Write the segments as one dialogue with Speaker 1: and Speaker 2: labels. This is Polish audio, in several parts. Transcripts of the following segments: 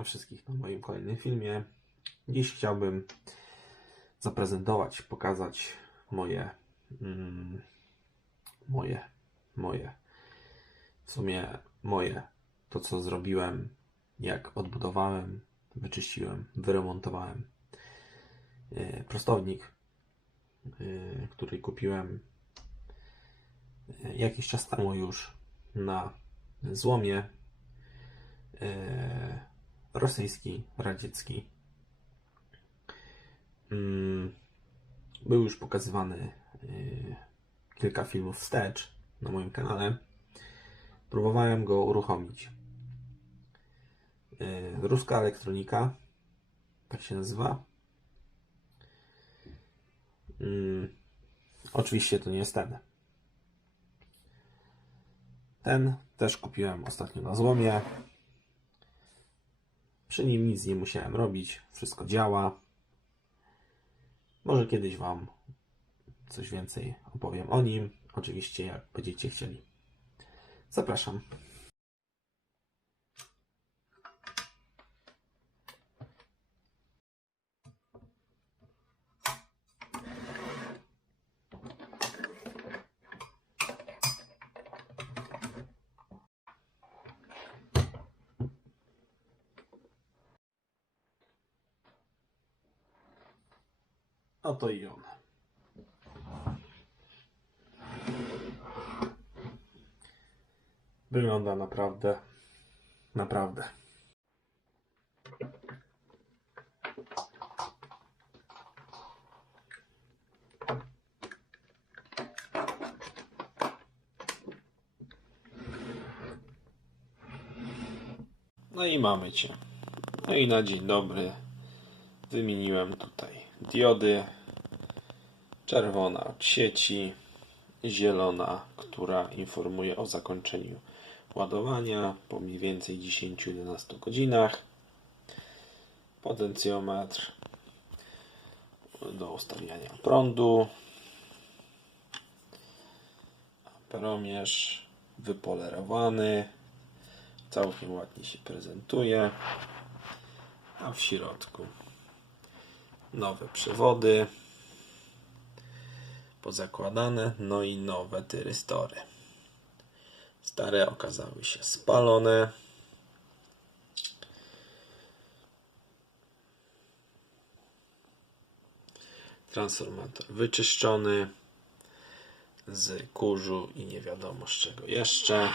Speaker 1: Witam wszystkich na moim kolejnym filmie. Dziś chciałbym zaprezentować, pokazać moje, mm, moje, moje, w sumie moje, to co zrobiłem, jak odbudowałem, wyczyściłem, wyremontowałem e, prostownik, e, który kupiłem e, jakiś czas temu już na złomie e, rosyjski, radziecki. Mm, Był już pokazywany e, kilka filmów wstecz na moim kanale. Próbowałem go uruchomić. E, Ruska elektronika, tak się nazywa. Mm, Oczywiście to nie jest ten. Ten też kupiłem ostatnio na złomie. Przy nim nic nie musiałem robić, wszystko działa. Może kiedyś Wam coś więcej opowiem o nim, oczywiście jak będziecie chcieli. Zapraszam. Oto i on. Wygląda naprawdę, naprawdę. No i mamy Cię. No i na dzień dobry wymieniłem tutaj diody. Czerwona od sieci, zielona, która informuje o zakończeniu ładowania po mniej więcej 10-11 godzinach. Potencjometr do ustawiania prądu. Amperomierz wypolerowany. Całkiem ładnie się prezentuje. A w środku nowe przewody pozakładane, no i nowe tyrystory. Stare okazały się spalone. Transformator wyczyszczony z kurzu i nie wiadomo z czego jeszcze.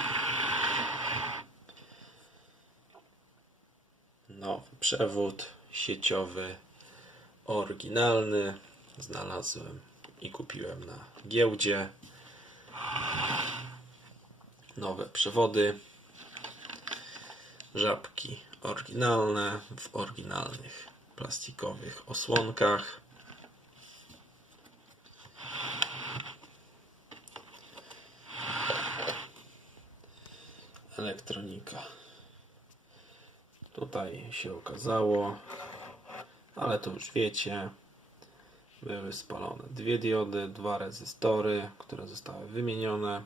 Speaker 1: Nowy przewód sieciowy oryginalny. Znalazłem i kupiłem na giełdzie. Nowe przewody. Żabki oryginalne w oryginalnych plastikowych osłonkach. Elektronika. Tutaj się okazało, ale to już wiecie, były spalone. Dwie diody, dwa rezystory, które zostały wymienione,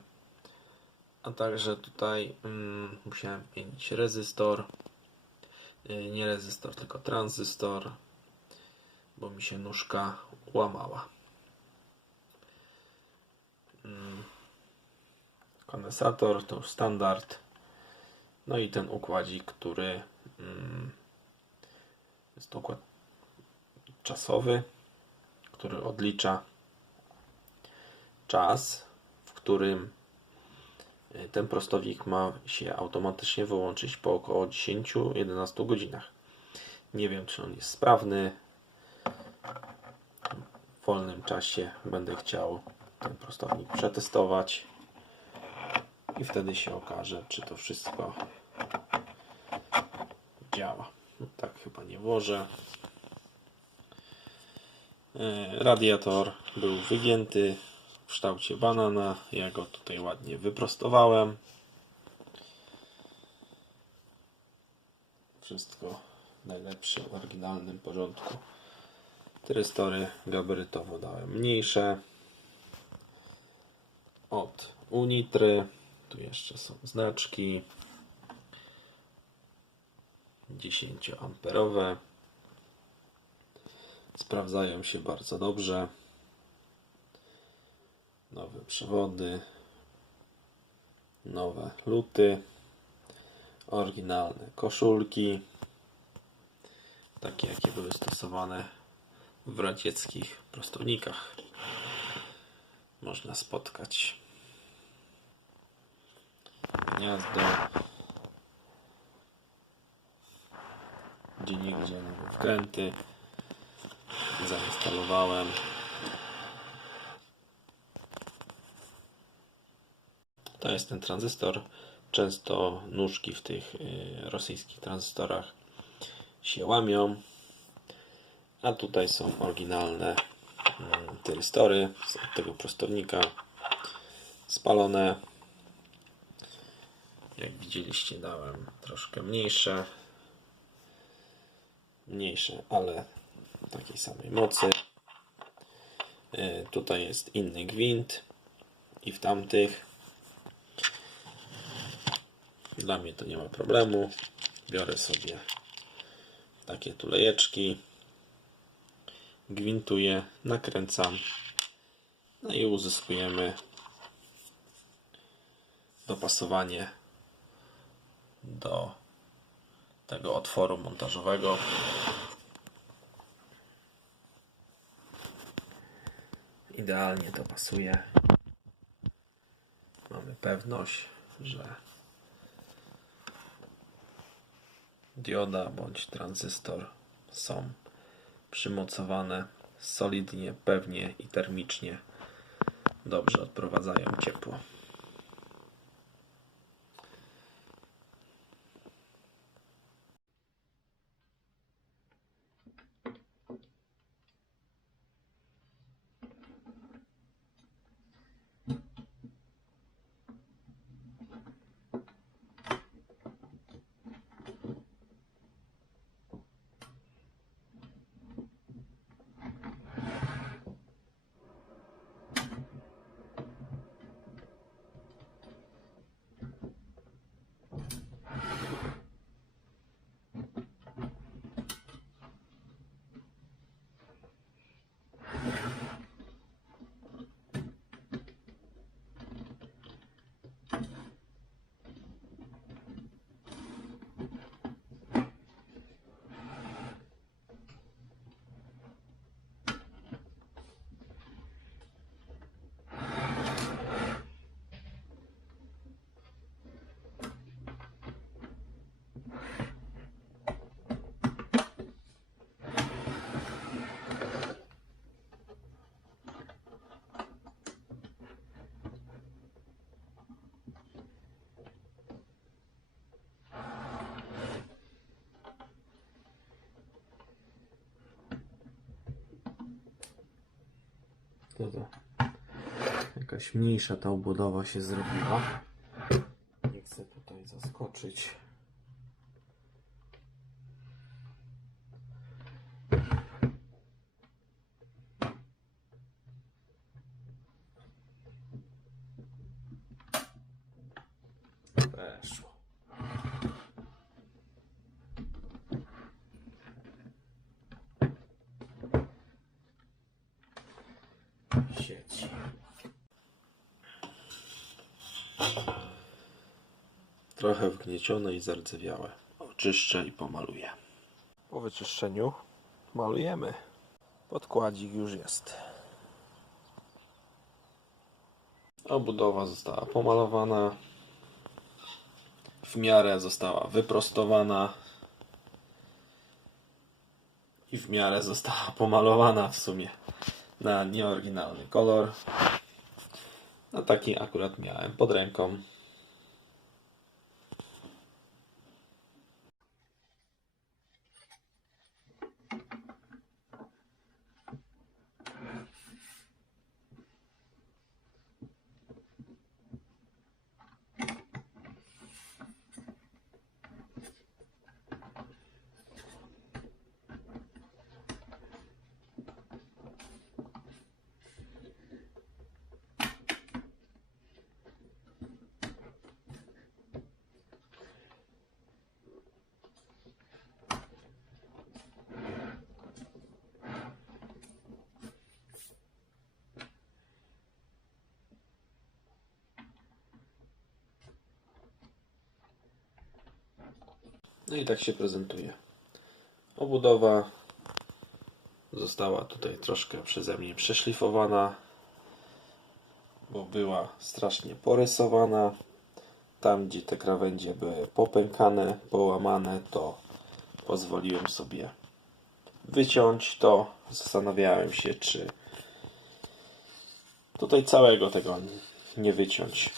Speaker 1: a także tutaj mm, musiałem wymienić rezystor, Yy, nie rezystor, tylko tranzystor, bo mi się nóżka łamała. Mm, Kondensator to już standard. No i ten układzik, który mm, jest układ czasowy, który odlicza czas, w którym y, ten prostownik ma się automatycznie wyłączyć po około 10-11 godzinach. Nie wiem, czy on jest sprawny. W wolnym czasie będę chciał ten prostownik przetestować i wtedy się okaże, czy to wszystko działa. No, tak chyba nie włożę. E, Radiator był wygięty w kształcie banana. Ja go tutaj ładnie wyprostowałem. Wszystko w najlepszym, oryginalnym porządku. Tyrystory gabarytowo dałem mniejsze. Od Unitry. Tu jeszcze są znaczki. 10-amperowe. Sprawdzają się bardzo dobrze. Nowe przewody, nowe luty, oryginalne koszulki, takie jakie były stosowane w radzieckich prostownikach. Można spotkać gniazdo, gdzie nigdzie nowe wkręty zainstalowałem. To jest ten tranzystor. Często nóżki w tych y, rosyjskich tranzystorach się łamią. A tutaj są oryginalne mm, tyrystory z tego prostownika. Spalone. Jak widzieliście dałem troszkę mniejsze. Mniejsze, ale takiej samej mocy. Y, Tutaj jest inny gwint i w tamtych dla mnie to nie ma problemu. Biorę sobie takie tulejeczki, gwintuję, nakręcam, no i uzyskujemy dopasowanie do tego otworu montażowego. Idealnie to pasuje. Mamy pewność, że dioda bądź tranzystor są przymocowane solidnie, pewnie i termicznie dobrze odprowadzają ciepło. To. Jakaś mniejsza ta obudowa się zrobiła. Nie chcę tutaj zaskoczyć. Weszło. sieci. Trochę wgniecione i zardzewiałe. Oczyszczę i pomaluję. Po wyczyszczeniu malujemy. Podkładzik już jest. Obudowa została pomalowana. W miarę została wyprostowana. I w miarę została pomalowana w sumie na nieoryginalny kolor. No taki akurat miałem pod ręką. No i tak się prezentuje. Obudowa została tutaj troszkę przeze mnie przeszlifowana, bo była strasznie porysowana. Tam, gdzie te krawędzie były popękane, połamane, to pozwoliłem sobie wyciąć to. Zastanawiałem się, czy tutaj całego tego nie wyciąć.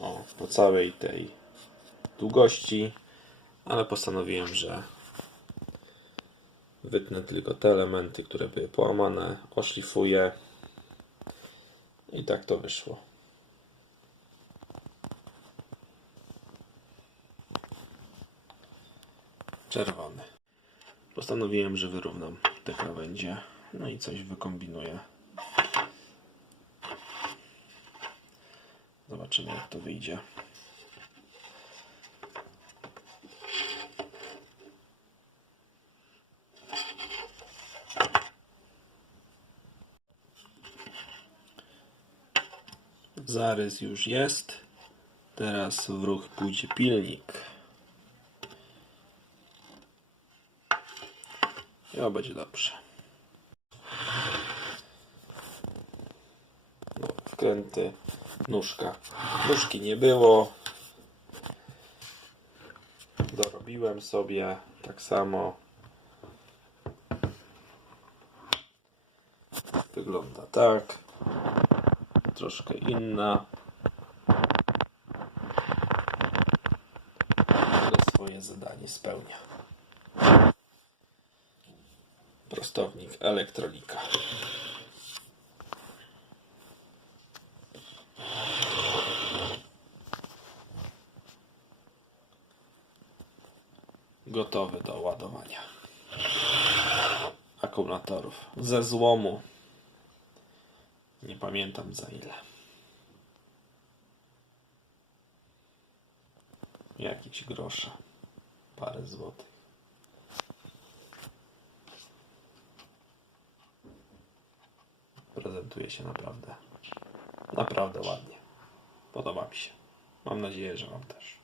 Speaker 1: O, po całej tej długości, ale postanowiłem, że wytnę tylko te elementy, które były połamane, oszlifuję i tak to wyszło. Czerwony. Postanowiłem, że wyrównam te krawędzie, no i coś wykombinuję. Zobaczymy jak to wyjdzie. Zarys już jest. Teraz w ruch pójdzie pilnik. O, będzie dobrze. No, wkręty, nóżka. Nóżki nie było. Dorobiłem sobie tak samo. Wygląda tak. Troszkę inna. Ale swoje zadanie spełnia. Prostownik elektronika. Gotowy do ładowania akumulatorów ze złomu. Nie pamiętam za ile. Jakieś grosze. Parę złotych. Prezentuje się naprawdę, naprawdę ładnie. Podoba mi się. Mam nadzieję, że Wam też.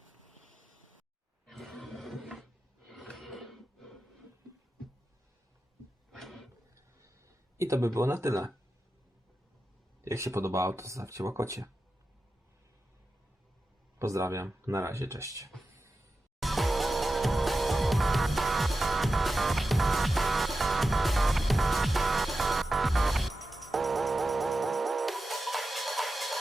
Speaker 1: I to by było na tyle. Jak się podobało, to zostawcie łakocie. Pozdrawiam. Na razie, cześć.